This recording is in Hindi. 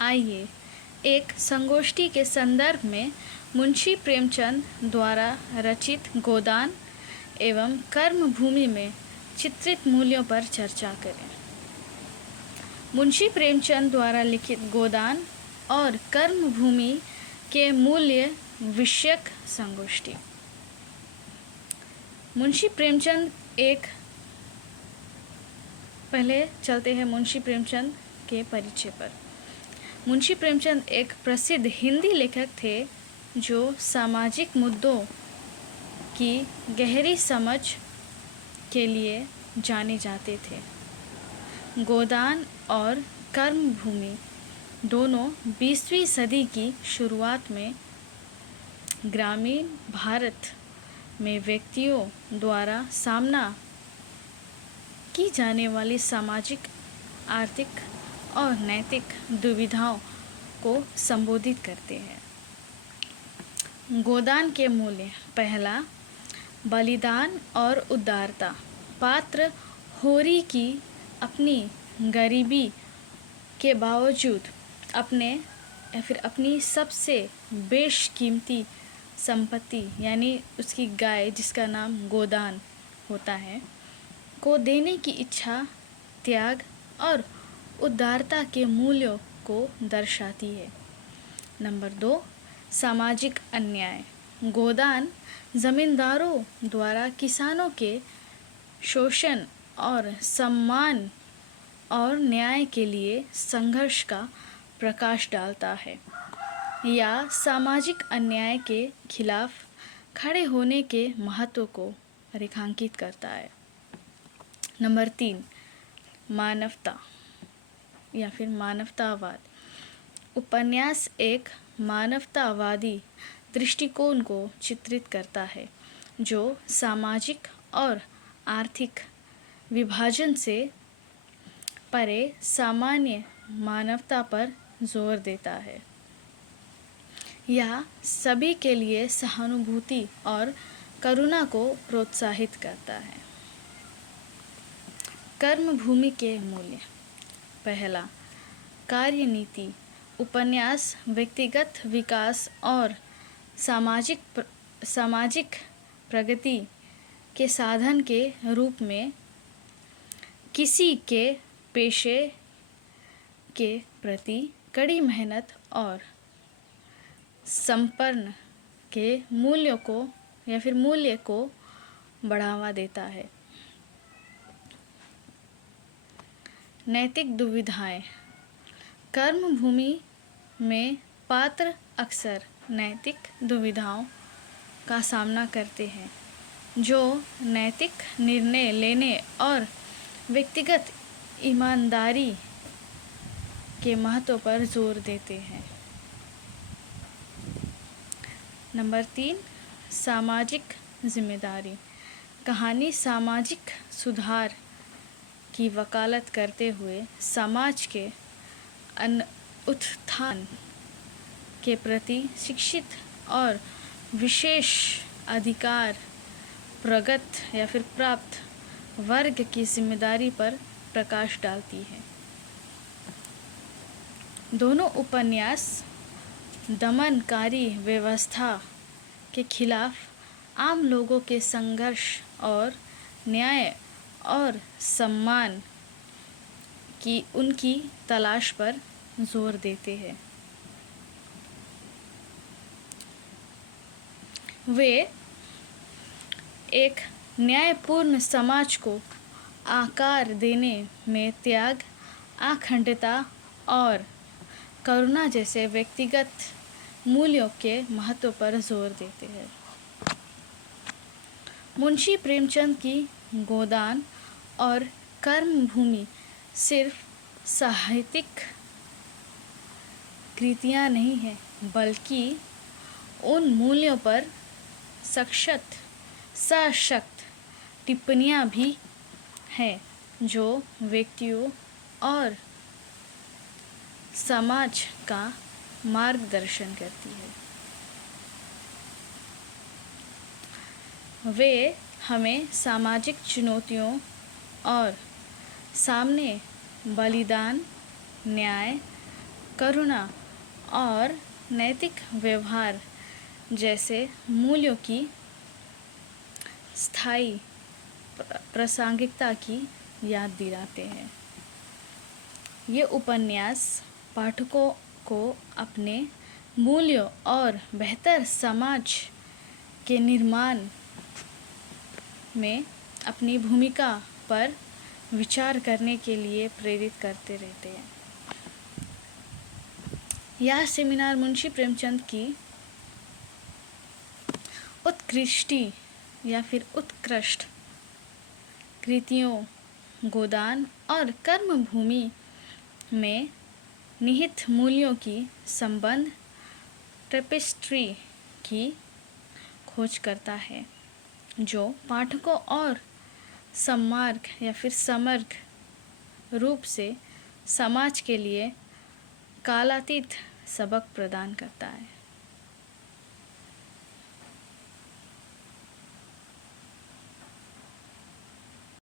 आइए एक संगोष्ठी के संदर्भ में मुंशी प्रेमचंद द्वारा रचित गोदान एवं कर्मभूमि में चित्रित मूल्यों पर चर्चा करें। मुंशी प्रेमचंद द्वारा लिखित गोदान और कर्मभूमि के मूल्य विषयक संगोष्ठी। मुंशी प्रेमचंद पहले चलते हैं मुंशी प्रेमचंद के परिचय पर। मुंशी प्रेमचंद एक प्रसिद्ध हिंदी लेखक थे जो सामाजिक मुद्दों की गहरी समझ के लिए जाने जाते थे। गोदान और कर्मभूमि दोनों 20वीं सदी की शुरुआत में ग्रामीण भारत में व्यक्तियों द्वारा सामना की जाने वाली सामाजिक, आर्थिक और नैतिक दुविधाओं को संबोधित करते हैं। गोदान के मूल्य: पहला, बलिदान और उदारता। पात्र होरी की अपनी गरीबी के बावजूद अपनी सबसे बेशकीमती संपत्ति यानी उसकी गाय, जिसका नाम गोदान होता है, को देने की इच्छा, त्याग और उदारता के मूल्यों को दर्शाती है। नंबर 2, सामाजिक अन्याय। गोदान जमींदारों द्वारा किसानों के शोषण और सम्मान और न्याय के लिए संघर्ष का प्रकाश डालता है या सामाजिक अन्याय के खिलाफ खड़े होने के महत्व को रेखांकित करता है। नंबर 3, मानवता या फिर मानवतावाद। उपन्यास एक मानवतावादी दृष्टिकोण को चित्रित करता है जो सामाजिक और आर्थिक विभाजन से परे सामान्य मानवता पर जोर देता है। यह सभी के लिए सहानुभूति और करुणा को प्रोत्साहित करता है। कर्मभूमि के मूल्य: पहला, कार्यनीति। उपन्यास व्यक्तिगत विकास और सामाजिक प्रगति के साधन के रूप में किसी के पेशे के प्रति कड़ी मेहनत और समर्पण के मूल्य को बढ़ावा देता है। नैतिक दुविधाएं। कर्मभूमि में पात्र अक्सर नैतिक दुविधाओं का सामना करते हैं जो नैतिक निर्णय लेने और व्यक्तिगत ईमानदारी के महत्व पर जोर देते हैं। नंबर 3, सामाजिक जिम्मेदारी। कहानी सामाजिक सुधार की वकालत करते हुए समाज के उत्थान के प्रति शिक्षित और विशेष अधिकार प्रगत या फिर प्राप्त वर्ग की जिम्मेदारी पर प्रकाश डालती है। दोनों उपन्यास दमनकारी व्यवस्था के खिलाफ आम लोगों के संघर्ष और न्याय और सम्मान की उनकी तलाश पर जोर देते हैं। वे एक न्यायपूर्ण समाज को आकार देने में त्याग, अखंडता और करुणा जैसे व्यक्तिगत मूल्यों के महत्व पर जोर देते हैं। मुंशी प्रेमचंद की गोदान और कर्मभूमि सिर्फ साहित्यिक कृतियाँ नहीं हैं, बल्कि उन मूल्यों पर सशक्त टिप्पणियाँ भी हैं जो व्यक्तियों और समाज का मार्गदर्शन करती है। वे हमें सामाजिक चुनौतियों और सामने बलिदान, न्याय, करुणा और नैतिक व्यवहार जैसे मूल्यों की स्थायी प्रासंगिकता की याद दिलाते हैं। ये उपन्यास पाठकों को अपने मूल्यों और बेहतर समाज के निर्माण में अपनी भूमिका पर विचार करने के लिए प्रेरित करते रहते हैं। यह सेमिनार मुंशी प्रेमचंद की उत्कृष्ट कृतियों गोदान और कर्मभूमि में निहित मूल्यों की संबंध टेपेस्ट्री की खोज करता है, जो पाठकों और समग्र रूप से समाज के लिए कालातीत सबक प्रदान करता है।